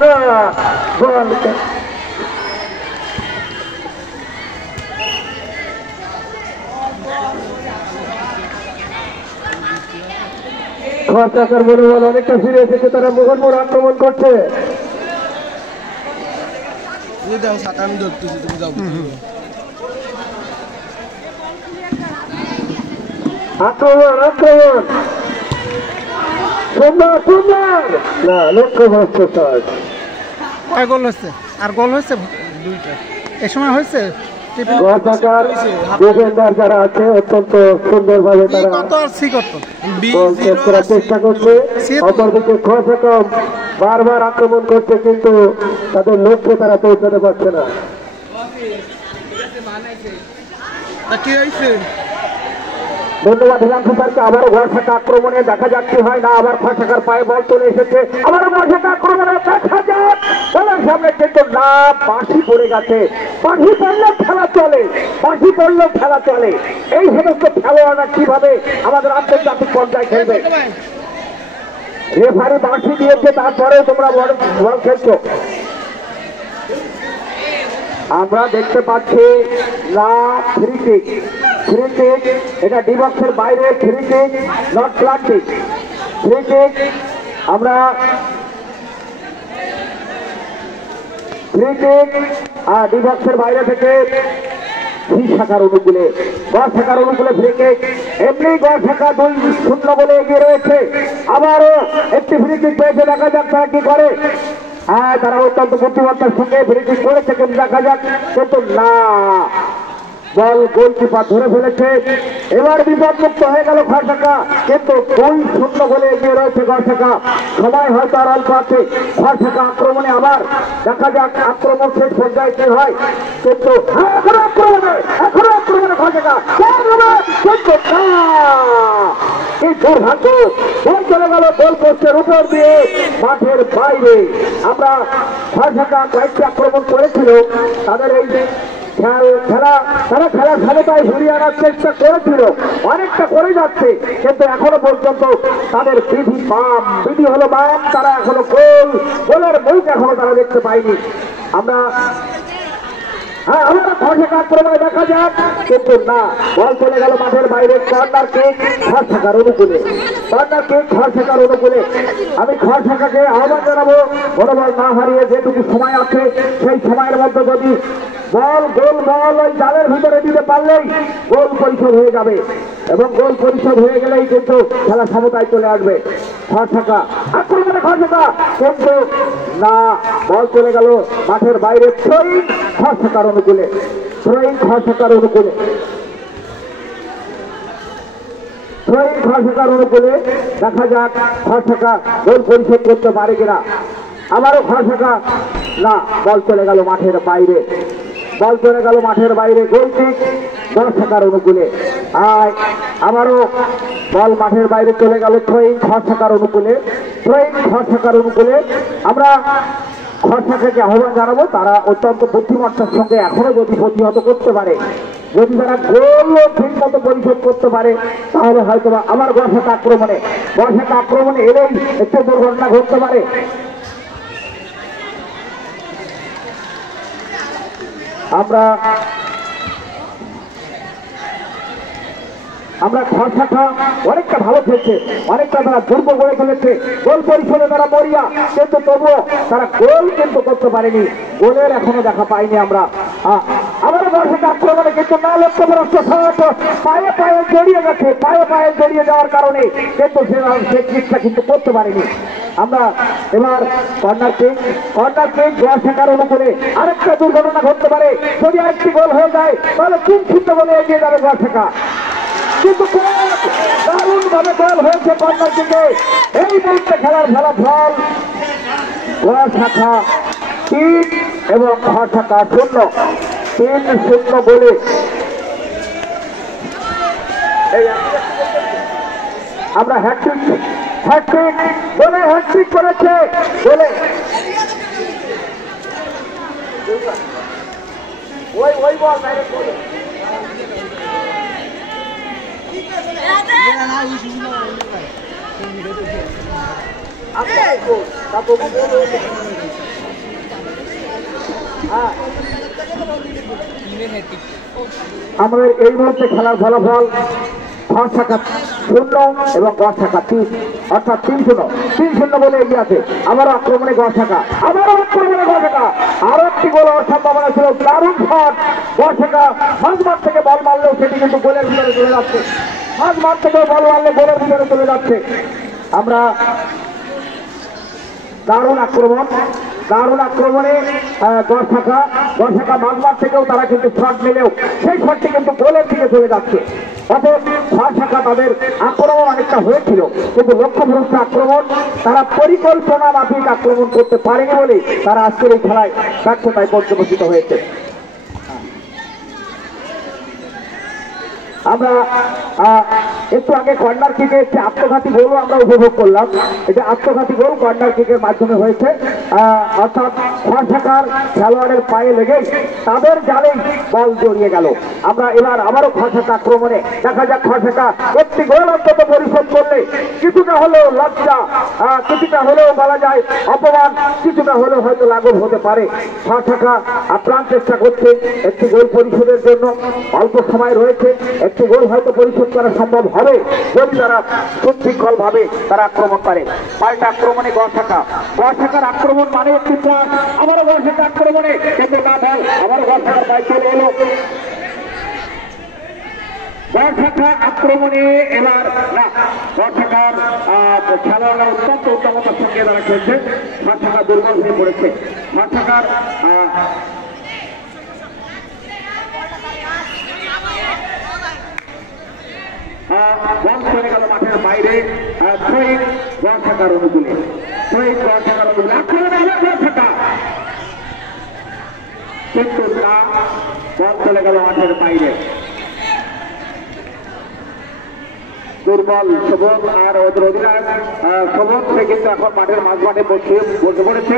না বল খরচাকার মনোবল অনেকটা ফিরে এসেছে তারা মোহনমোহন আক্রমণ করছে আক্রমণ আক্রমণ সুন্দর সুন্দর না লক্ষ্যভ্রষ্ট শট কয় গোল হচ্ছে আর গোল হচ্ছে দুইটা এই সময় হয়েছে ডিফেন্ডার যারা আছে অত্যন্ত সুন্দরভাবে তারা করার চেষ্টা করছে অপরদিকে খরচাকা বারবার আক্রমণ করছে কিন্তু তাদের লক্ষ্যে তারা পৌঁছাতে পারছে না ধন্যবাদ হিলাংশু স্যারকে আবারও ঘরসাকা আক্রমণে দেখা যাচ্ছে হয় না আবার খরচাকার পায়ে বল চলে এসেছে আবারও ঘরসাকা আক্রমণে দেখা যাক বলার সামনে কিন্তু না বাঁশি পড়ে গেছে বাঁশি পড়লেও খেলা চলে বাঁশি পড়লেও খেলা চলে এই সমস্ত খেলোয়াড়রা কিভাবে আমাদের আন্তর্জাতিক পর্যায়ে খেলবে রেফারি বাঁশি দিয়েছে তারপরেও তোমরা বল খেলছো আমরা দেখতে পাচ্ছি না ফ্রি কিক এটা ডি বক্সের বাইরে ফ্রি কিক নট প্লান্টিক ফ্রি কিক আমরা ফ্রি কিক আর ডি বক্সের বাইরে থেকে ফ্রি শাখার অনুকূলে গড় শাখার অনুকূলে ফ্রি কিক এমনি গড় শাখা 2-0 বলে এগিয়ে রয়েছে আবারও একটি ফ্রি কিক পেয়েছে দেখা যাক তারা কি করে হ্যাঁ তারা অত্যন্ত বুদ্ধিমত্তার সঙ্গে ফ্রি কিক করেছে কিন্তু দেখা যাক কিন্তু না বল গোলকিপার ধরে ফেলেছে এবার বিপদমুক্ত হয়ে গেল খরচাকা কিন্তু 2-0 বলে এগিয়ে রয়েছে খরচাকা সময় হয়তো আর অল্প আছে খরচাকা আক্রমণে আবার দেখা যাক আক্রমণ শেষ পর্যায়ে কি হয় কিন্তু এখনো আক্রমণে খরচাকা কিন্তু এই দুর্ভাগ্য বল চলে গেল গোল পোস্টের উপর দিয়ে মাঠের বাইরে আমরা খরচাকা কয়েকটি আক্রমণ করেছিল তাদের এই তারা খেলার ক্ষমতায় ঘুরিয়ে আনার চেষ্টা করেছিল অনেকটা করে যাচ্ছে কিন্তু এখনো পর্যন্ত তাদের বিধি হলো বাম তারা এখনো গোলের মুখ এখনো তারা দেখতে পায়নি আমরা আমরা খরচাকা আক্রমণে দেখা যাক কিন্তু না বল চলে গেল মাঠের বাইরে কর্নার কিক খরচাকার অনুকূলে আমি খরচাকাকে আহ্বান জানাবো মনোবল না হারিয়ে যেটুকু সময় আছে সেই সময়ের মধ্যে যদি গোল বল ওই জালের ভিতরে দিতে পারলেই গোল পরিশোধ হয়ে যাবে এবং গোল পরিশোধ হয়ে গেলেই কিন্তু খেলা সমতায় চলে আসবে খরচাকা আক্রমণে খরচাকা কিন্তু না বল চলে গেল মাঠের বাইরে থ্রোয়িং খরচাকার অনুকূলে দেখা যাক খরচাকা গোল পরিশোধ করতে পারে কিনা আবারও খরচাকা না বল চলে গেল মাঠের বাইরে গোল কিক খরচাকার অনুকূলে আবারও বল মাঠের বাইরে চলে গেল থ্রোয়িং খরচাকার অনুকূলে আমরা খরচাকাকে আহ্বান জানাবো তারা অত্যন্ত বুদ্ধিমত্তার সঙ্গে এখনো যদি প্রতিহত করতে পারে যদি তারা গোল ঠিক মতো পরিশোধ করতে পারে তাহলে হয়তো আমার গড়সাকা আক্রমণে এলেই একটু দুর্ঘটনা ঘটতে পারে আমরা খরচাকা অনেকটা ভালো খেলছে অনেকটা তারা দুর্বল করে ফেলেছে গোল পরিশোধে তারা মরিয়া কিন্তু তবুও তারা গোল কিন্তু করতে পারেনি গোলের এখনো দেখা পাইনি আমরা আবার খরচাকা আক্রমণে কিন্তু না লক্ষ্যভ্রষ্ট পায়ে জড়িয়ে গেছে পায়ে জড়িয়ে যাওয়ার কারণে কিন্তু সে কিকটা কিন্তু করতে পারেনি আমরা এবার কর্নার কিক খরচাকার অনুকূলে আরেকটা দুর্ঘটনা ঘটতে পারে যদি আরেকটি গোল হয়ে যায় তাহলে 3-0 বলে এগিয়ে যাবে খরচাকা কিন্তু দারুণ ভাবে গোল হয়েছে কর্নার কিকে এই মুহূর্তে খেলার ফলাফল খরচাকা 3 এবং খরচাকা 0 বলে আমরা হ্যাটট্রিক করেছে বলে ওই বল বাইরে করে আপনি আমাদের এই মুহূর্তে খেলার ফলাফল ঘ শাখা 0 এবং গ শাখা 3, অর্থাৎ 3-0 বলে এগিয়ে আছে। আবারও আক্রমণে গ শাখা, আবারও আক্রমণে গ শাখা, আরো একটি গোল হওয়ার সম্ভাবনা ছিল। দারুণ শট, গ শাখা মাঝমাঠ থেকে বল মারলেও সেটি কিন্তু গোলের ভিতরে চলে যাচ্ছে। মাঝমাঠ থেকে বল মারলে গোলের ভিতরে চলে যাচ্ছে। আমরা দারুণ আক্রমণে গ শাখা মাঝমাঠ থেকেও তারা কিন্তু শট নিলেও সেই শটটি কিন্তু গোলের দিকে চলে যাচ্ছে। অতএব খ শাখা তাদের আক্রমণ অনেকটা হয়েছিল, কিন্তু লক্ষ্যভ্রষ্ট আক্রমণ, তারা পরিকল্পনা মাফিক আক্রমণ করতে পারেনি বলে তারা আজকের এই খেলায় ব্যর্থতায় পর্যবেসিত হয়েছে। আমরা একটু আগে কর্নার কিকে একটি আত্মঘাতী গোলও আমরা উপভোগ করলাম। এটা আত্মঘাতী গোল কর্নার কিকের মাধ্যমে হয়েছে, অর্থাৎ খ শাখার খেলোয়াড়ের পায়ে লেগে তাদের জালেই বল জড়িয়ে গেল। আমরা এবার আবারও খ শাখা আক্রমণে, দেখা যাক খ শাখা একটি গোল অন্তত পরিশোধ করলে কিছুটা হলেও লজ্জা, কিছুটা হলেও বলা যায় অপমান, কিছুটা হলেও হয়তো লাঘব হতে পারে। খ শাখা আপ্রাণ চেষ্টা করছে একটি গোল পরিশোধের জন্য। অল্প সময় রয়েছে, একটি গোল হয়তো পরিশোধ করা সম্ভব হবে যদি তারা সুশৃঙ্খল ভাবে তারা আক্রমণ করে। পাল্টা আক্রমণে গ শাখার আক্রমণ মানে একটি চাপ, আবারও গ শাখা আক্রমণে, কিন্তু না বল আবারও গ শাখার পায়ে চলে এলো। গ শাখা আক্রমণে এবার না, গ শাখার খেলোয়াড়রা অত্যন্ত উত্তমতার সঙ্গে তারা খেলছে। গ শাখা দুর্বল হয়ে পড়েছে। গ শাখার বল চলে গেল মাঠের বাইরে। শহীদ গ শাখার অনুকূলে, আক্রমণে গ শাখা, কিন্তু না, বল চলে গেল মাঠের বাইরে। দুর্বল শোভন আর ওদের অধিনায়ক শোভন, সে কিন্তু এখন মাঠের মাঝমাঠে বসে পড়েছে।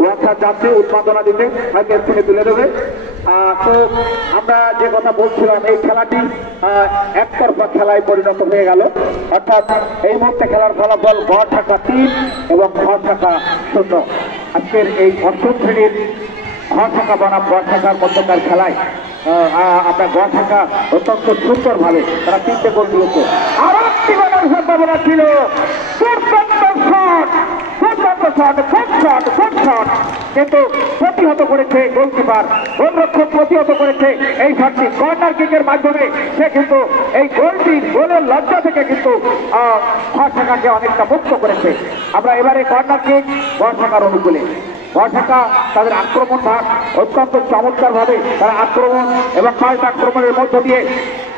ওয়ার্কশপ যাচ্ছে উন্মাদনা দিতে, হয়তো এক্ষুনি তুলে দেবে। তো আমরা যে কথা বলছিলাম, এই খেলাটি একতরফা খেলায় পরিণত হয়ে গেল। অর্থাৎ এই মুহূর্তে খেলার ফলাফল গ শাখা 3 এবং খ শাখা 0। আজকের এই অষ্টম শ্রেণীর খ শাখা বনাম গ শাখার মধ্যকার খেলায় আমরা গ শাখা অত্যন্ত সুন্দর ভাবে তারা 3টে গোল দিয়েছে। আরো একটি গোলের সম্ভাবনা ছিল। কিন্তু প্রতিহত করেছে গোলকিপার, গোলরক্ষক প্রতিহত করেছে এই শটটি কর্নার কিকের মাধ্যমে। সে কিন্তু এই গোলের লজ্জা থেকে কিন্তু খ শাখাকে অনেকটা মুক্ত করেছে। আমরা এবারে কর্নার কিক গ শাখার অনুকূলে। গ শাখা তাদের আক্রমণ ভাগ অত্যন্ত চমৎকার ভাবে তারা আক্রমণ এবং পাল্টা আক্রমণের মধ্য দিয়ে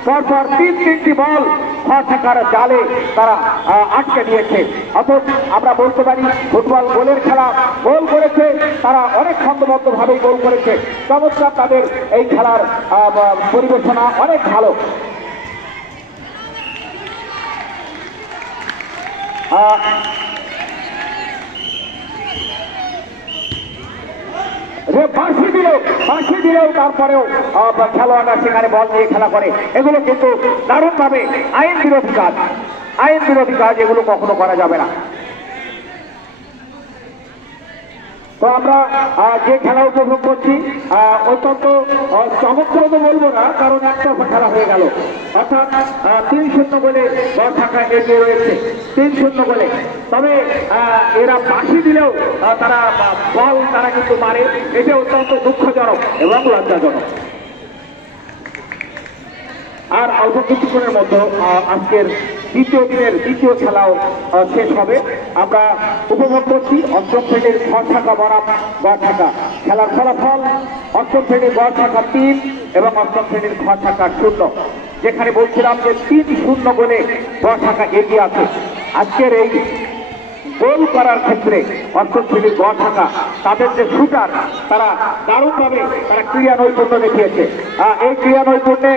পরপর 3-3টি বল খ শাখার জালে তারা আটকে দিয়েছে। অথচ আমরা বলতে পারি ফুটবল গোলের খেলা। গোল করেছে তারা অনেক ছন্দবদ্ধ ভাবেই গোল করেছে। চমৎকার তাদের এই খেলার পরিবেশনা অনেক ভালো। বাঁশি দিলেও তারপরেও খেলোয়াড়রা সেখানে বল নিয়ে খেলা করে। এগুলো কিন্তু দারুণ ভাবে আইন বিরোধী কাজ, এগুলো কখনো করা যাবে না। তো আমরা যে খেলা উপভোগ করছি অত্যন্ত চমৎকার তো বলবো না, কারণ একতরফা খেলা হয়ে গেল। অর্থাৎ 3-0 গোলে গ শাখা এগিয়ে রয়েছে, 3-0 গোলে। তবে এরা বাঁশি দিলেও তারা বল তারা কিন্তু মারে, এটা অত্যন্ত দুঃখজনক এবং লজ্জাজনক। আর অল্প কিছুক্ষণের মধ্যে আজকের দ্বিতীয় দিনের দ্বিতীয় খেলাও শেষ হবে। আমরা উপভোগ করছি অষ্টম শ্রেণীর খ শাখা বনাম গ শাখা। খেলার ফলাফল অষ্টম শ্রেণীর গ শাখা 3 এবং অষ্টম শ্রেণীর খ শাখা 0। যেখানে বলছিলাম যে 3-0 গোলে গ শাখা এগিয়ে আছে। আজকের এই গোল করার ক্ষেত্রে অষ্টম শ্রেণীর গ শাখা তাদের যে শুটার, তারা দারুণভাবে তারা ক্রীড়া নৈপুণ্য দেখিয়েছে। এই ক্রীড়া নৈপুণ্যে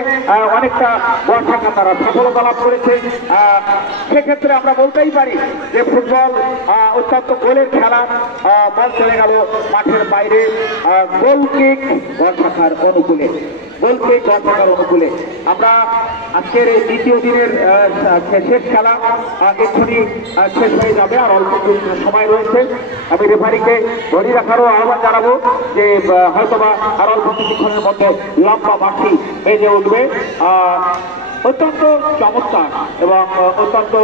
অনেকটা গ শাখা তারা সফলতা লাভ করেছে। সেক্ষেত্রে আমরা বলতেই পারি যে ফুটবল অত্যন্ত গোলের খেলা। বল চলে গেল মাঠের বাইরে, গোল কিক গ শাখার অনুকূলে। বলছে গড় শাখার অনুকূলে। আমরা আজকের এই দ্বিতীয় দিনের শেষ খেলা এক্ষুনি শেষ হয়ে যাবে, আর অল্প সময় রয়েছে। আমি রেফারিকে ধরে রাখারও আহ্বান জানাবো যে হয়তোবা আর অল্প কিছুক্ষণের মধ্যে লম্বা বাঁশি বেজে উঠবে। অত্যন্ত চমৎকার এবং অত্যন্ত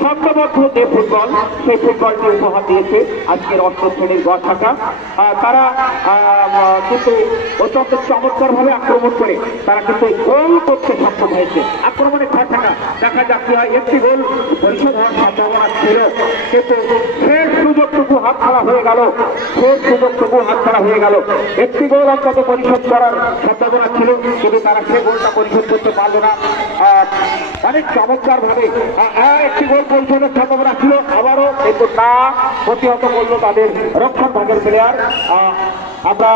ছন্দবদ্ধ যে ফুটবল, সেই ফুটবলটি উপহার দিয়েছে আজকের অষ্টম শ্রেণীর গড় শাখা। তারা কিন্তু অত্যন্ত চমৎকার ভাবে আক্রমণ করে তারা কিন্তু গোল করতে সক্ষম হয়েছে। আক্রমণে গড় শাখা দেখা যাক কি হয়। একটি গোল পরিশোধ হওয়ার সম্ভাবনা ছিল, কিন্তু শেষ সুযোগটুকু হাতছাড়া হয়ে গেল। একটি গোল অন্তত পরিশোধ করার সম্ভাবনা ছিল, কিন্তু তারা সে গোলটা পরিশোধ করতে পারল না। অনেক চমৎকার ভাবে একটি গোল পরিশোধের সম্ভাবনা ছিল, আবারও কিন্তু না প্রতিহত করল তাদের রক্ষণ ভাগের প্লেয়ার। আমরা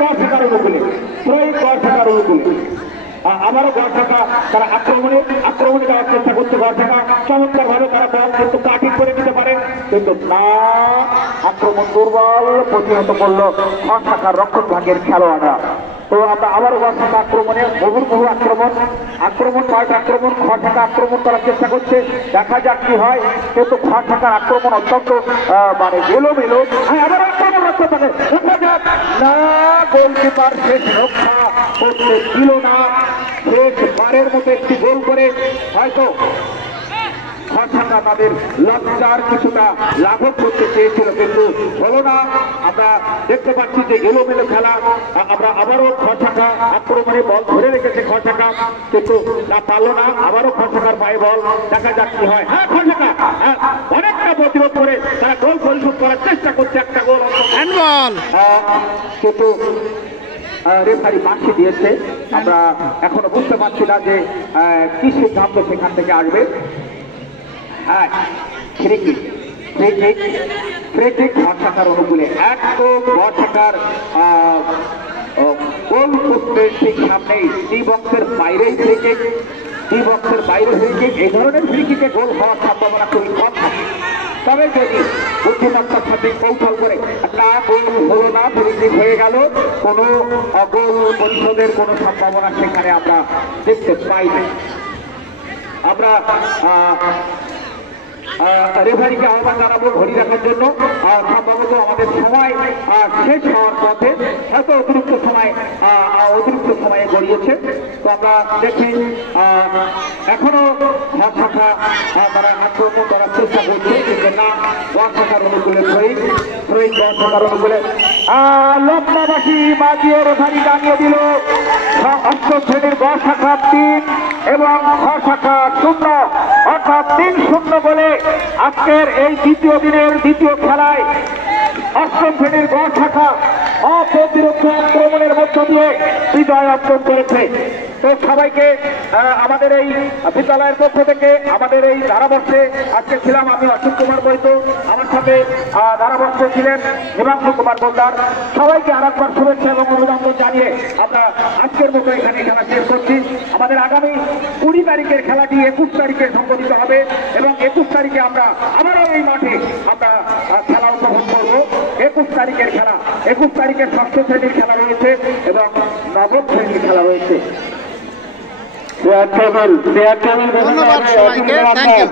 গড় শাখার অনুকূলে আবারও গড় শাখা তারা আক্রমণে যাওয়ার চেষ্টা করছে। গড় শাখা চমৎকার ভাবে তারা বল কিন্তু কাটিং করে দিতে পারে, কিন্তু না, আক্রমণ দুর্বল, প্রতিহত করল গড় শাখার রক্ষণ ভাগের খেলোয়াড়রা। তো আমরা আবারও গড় শাখা আক্রমণে বহু আক্রমণ পাল্টা আক্রমণ গড় শাখা আক্রমণ করার চেষ্টা করছে, দেখা যাক কি হয়। কিন্তু গড় শাখার আক্রমণ অত্যন্ত মানে এলোমেলো। আবার আক্রমণ রক্ষা থাকে, দেখা যাক না, গোলকিপার শেষ রক্ষা করতে দিল না। শেষ বারের মতো একটি গোল করে হয়তো গড় শাখা তাদের লজ্জার কিছুটা লাঘব করতে চেয়েছিল, কিন্তু হলো না। আমরা দেখতে পাচ্ছি যে এলোমেলো খেলা। আমরা আবারও গড় শাখা আক্রমণে বল ধরে রেখেছে গড় শাখা, কিন্তু না পারলো না। আবারও গড় শাখার পায়ে বল, দেখা যাক কি হয়। গড় শাখা অনেকটা প্রতিরোধ করে তারা গোল পরিশোধ করার চেষ্টা করছে। একটা গোল কিন্তু রেফারি বাঁশি দিয়েছে। আমরা এখনো বুঝতে পারছি না যে কি সিদ্ধান্ত সেখান থেকে আসবে। গড় শাখার অনুকূলে একদম গড় শাখার গোল পোস্টের ঠিক সামনেই ডি বক্সের বাইরে ফ্রি কিক। এই ধরনের ফ্রি কিকে গোল হওয়ার সম্ভাবনা খুবই কম থাকে, তবে যদি বুদ্ধিমত্তার সাথে কৌশল করে না, গোল হলো না, ফ্রি কিক হয়ে গেল, কোনো গোল পরিশোধের কোনো সম্ভাবনা সেখানে আমরা দেখতে পাই না। আমরা রেফারিকে আহ্বান জানাবো ঘড়ি রাখার জন্য। সম্ভবত আমাদের সময় শেষ হওয়ার পথে, হয়তো অতিরিক্ত সময়ে গড়িয়েছে। তো আমরা দেখি এখনো গড় শাখা তারা আক্রমণ করার চেষ্টা করছে, কিন্তু না, গড় শাখার অনুকূলে গড় শাখার অনুকূলে লম্বাবাসী বাজিয়ে রেফারি জানিয়ে দিল অষ্টম শ্রেণীর গড় শাখা 3 এবং গড় শাখা 0, অর্থাৎ 3-0 বলে আজকের এই দ্বিতীয় দিনের দ্বিতীয় খেলায় অষ্টম শ্রেণীর গড় শাখা অপ্রতিরোধ আক্রমণের মধ্য দিয়ে বিজয় অর্জন করেছে। তো সবাইকে আমাদের এই বিদ্যালয়ের পক্ষ থেকে আমাদের এই ধারাবর্ষে আজকে ছিলাম আমি অশোক কুমার বৈদ্য, আমার সাথে ধারাবর্ষে ছিলেন হিমাংশু কুমার বোলদার। সবাইকে আরেকবার শুভেচ্ছা এবং অভিনন্দন জানিয়ে আমরা আজকের মতো এখানে খেলা শেষ করছি। আমাদের আগামী 20 তারিখের খেলাটি 21 তারিখে সংগঠিত হবে এবং 21 তারিখে আমরা আবারও এই মাঠে আমরা খেলা উপভোগ করব। 21 তারিখের খেলা, 21 তারিখের ষষ্ঠ শ্রেণীর খেলা রয়েছে এবং নবম শ্রেণীর খেলা রয়েছে। ধন্যবাদ সবাইকে, থ্যাংক ইউ।